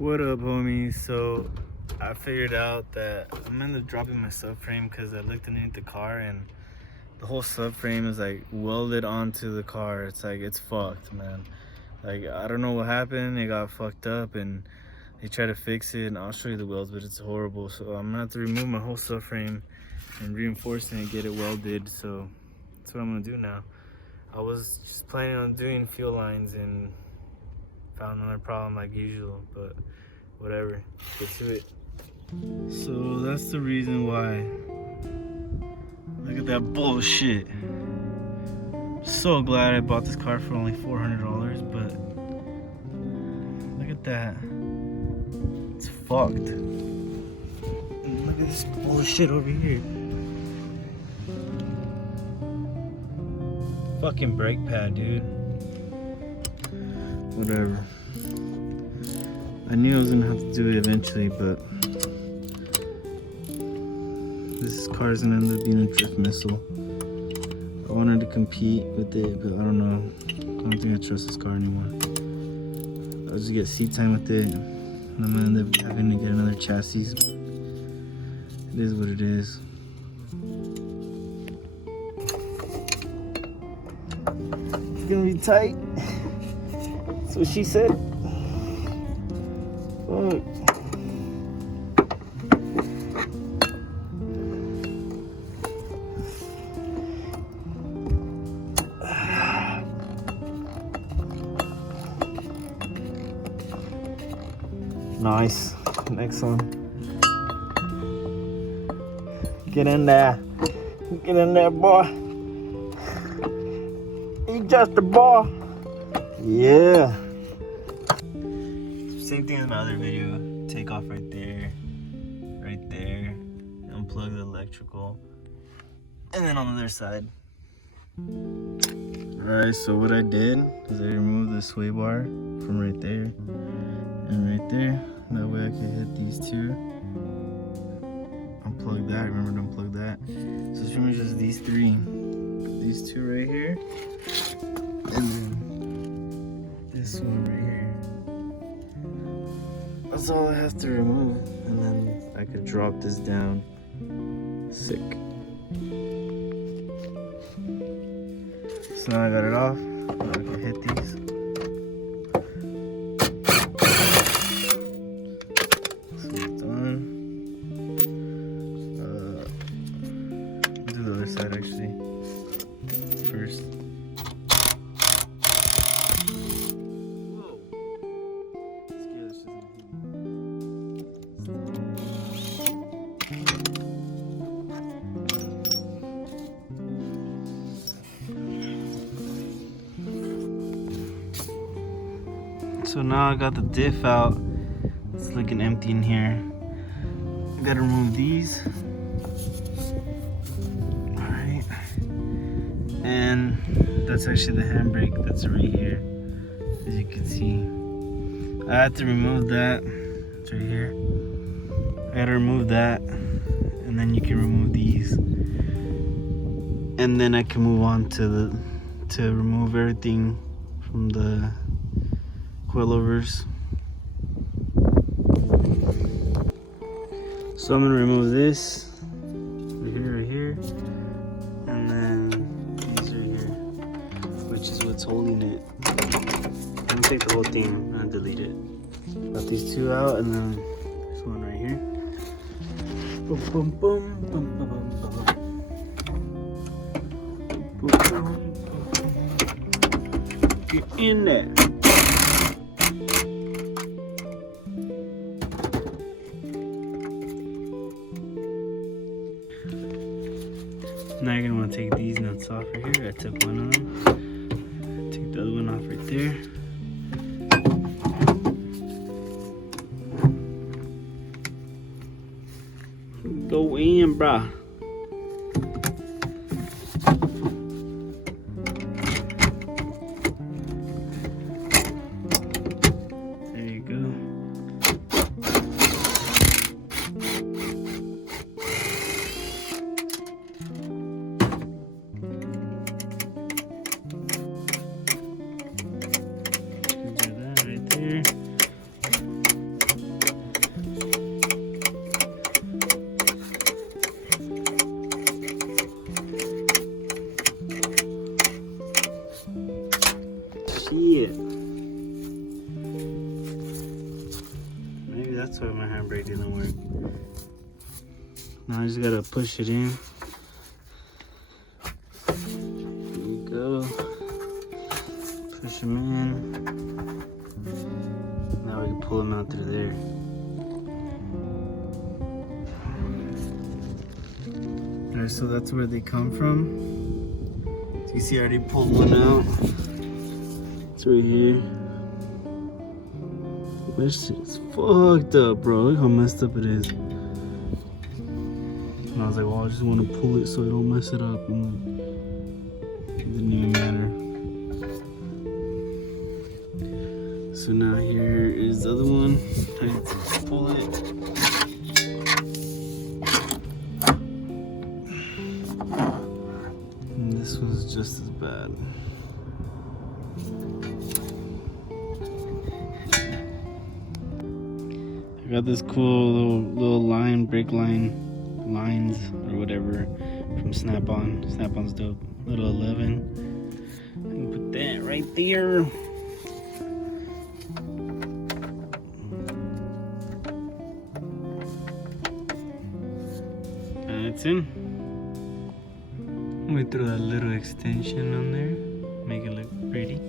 What up, homies? So I figured out that I'm gonna end up dropping my subframe because I looked underneath the car and the whole subframe is like welded onto the car. It's like, it's fucked, man. Like, I don't know what happened. It got fucked up and they tried to fix it, and I'll show you the welds, but it's horrible. So I'm gonna have to remove my whole subframe and reinforce it and get it welded. So that's what I'm gonna do now. I was just planning on doing fuel lines and found another problem like usual, but whatever, get to it. So that's the reason why. Look at that bullshit. So glad I bought this car for only $400, but look at that. It's fucked. And look at this bullshit over here. Fucking brake pad, dude. Whatever. I knew I was gonna have to do it eventually, but this car is gonna end up being a drift missile. I wanted to compete with it, but I don't know. I don't think I trust this car anymore. I'll just get seat time with it, and I'm gonna end up having to get another chassis. It is what it is. It's gonna be tight. That's what she said. Fuck. Nice. Next one. Get in there. Get in there, boy. You just a boy. Yeah. Same thing as my other video. Take off right there. Right there. Unplug the electrical. And then on the other side. Alright, so what I did is I removed the sway bar from right there and right there. That way I can hit these two. Unplug that, remember to unplug that. So it's pretty much just these three. These two right here. And then this one right here. That's all I have to remove. And then I could drop this down. Sick. So now I got it off. Now I can hit these. So it's done. I'll do the other side actually first. Whoa! Scared this doesn't hit me. So now I got the diff out. It's looking empty in here. I gotta remove these. Alright. And that's actually the handbrake that's right here, as you can see. I had to remove that. It's right here. I gotta remove that. And then you can remove these. And then I can move on to remove everything from the coilovers. So I'm gonna remove this right here, and then these right here, which is what's holding it. I'm gonna take the whole thing, I'm gonna delete it. Got these two out, and then this one right here. Boom, boom, boom, boom, boom, boom, boom. Boom, boom. Get in there. Now you're gonna want to take these nuts off right here. I took one of them. Take the other one off right there. Go in, bruh. There you go. Do that right there. that's why my handbrake didn't work. Now I just gotta push it in. There you go. Push them in. Now we can pull them out through there. Alright, so that's where they come from. So you see I already pulled one out. It's right here. This shit's fucked up, bro. Look how messed up it is. And I was like, well, I just want to pull it so I don't mess it up. And it didn't even matter. So now here is the other one. I need to pull it. And this one's just as bad. I got this cool little line, brake lines or whatever from Snap-on. Snap-on's dope. Little 11. I can put that right there. And it's in. Let me throw that little extension on there. Make it look pretty.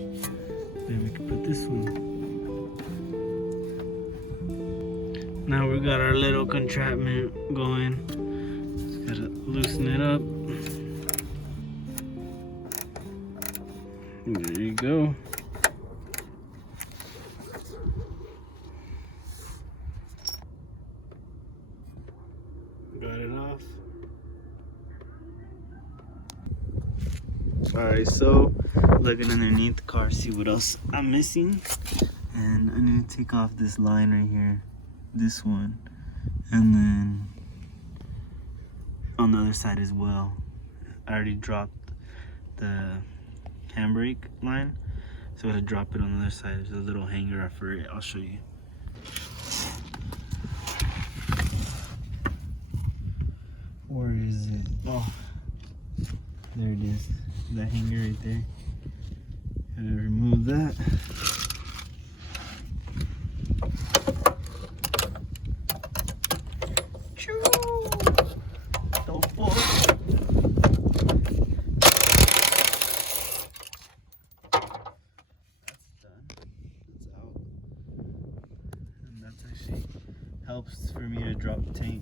Then we can put this one. Now we got our little contraption going. Just gotta loosen it up. There you go. Got it off. Alright, so looking underneath the car, see what else I'm missing. And I need to take off this line right here. This one, and then on the other side as well. I already dropped the handbrake line, so I'm gonna drop it on the other side. There's a little hanger for it. I'll show you. Where is it? Oh, there it is. That hanger right there. Gotta remove that. Helps for me to drop the tank.